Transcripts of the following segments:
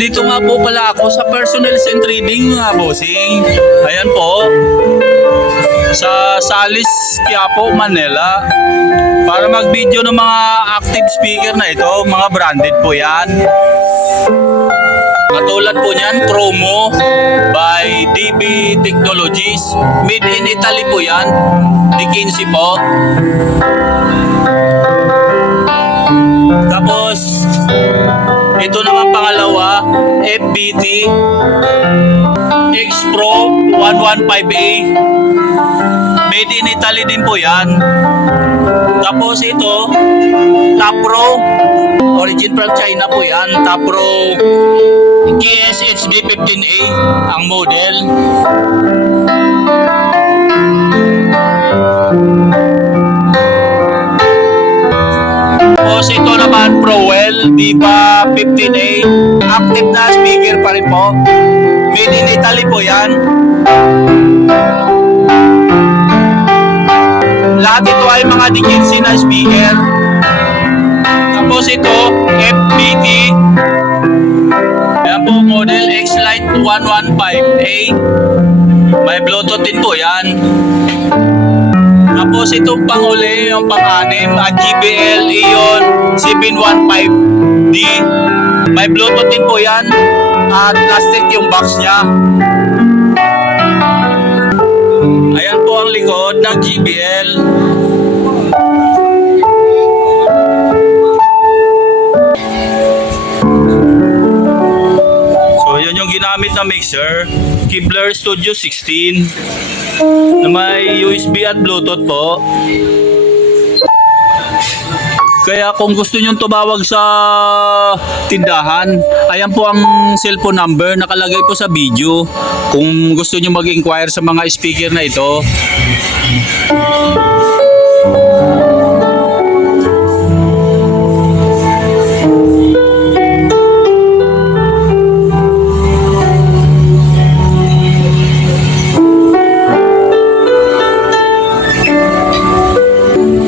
Nandito nga po pala ako sa personal scent reading mga bossing. Ayan po. Sa Salis, Quiapo, Manila. Para mag-video ng mga active speaker na ito. Mga branded po yan. Katulad po niyan, Promo by DB Technologies. Made in Italy po yan. Di 15 po. Tapos, ito naman pangalawa, FBT X Pro 115A. Made in Italy din po yan. Tapos ito, Top Pro. Origin from China po yan. Top Pro KSHD 15A ang model. Tapos ito naman Prowell Diva 15A. Active na speaker pa rin po. Made in Italy po yan. Lahat ito ay mga D15 na speaker. Tapos ito FBT. Yan po model X-Lite 115A. May Bluetooth din po yan. Tapos itong panghuli, yung pang-anim at JBL Eon 715D. May Bluetooth din po yan at plastic yung box niya. Ayan po ang likod ng JBL. So yun yung ginamit na mixer, Kibler Studio 16 na may USB at Bluetooth po. Kaya kung gusto nyo tumawag sa tindahan, ayan po ang cellphone number nakalagay po sa video kung gusto nyo mag-inquire sa mga speaker na ito.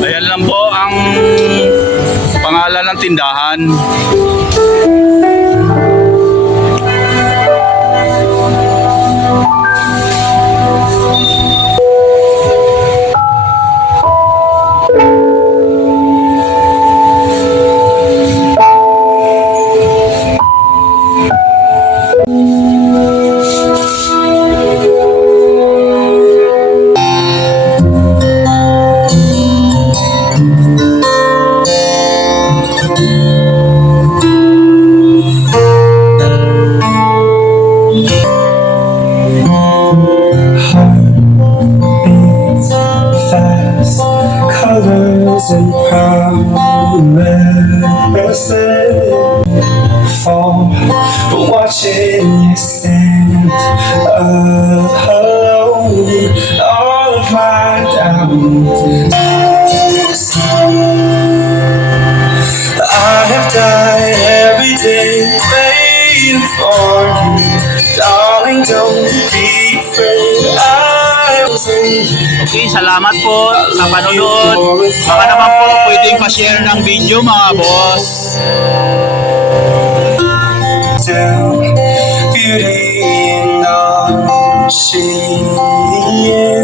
Ayan lang po ang pangalan ng tindahan. Colors and promises fall, but watching you stand alone, all of my doubts. I have died every day waiting for you, darling. Don't be afraid. I will sing. Okay, salamat po sa panonood. Baka naman po pwedeng pa-share ng video mga boss. Beauty in all she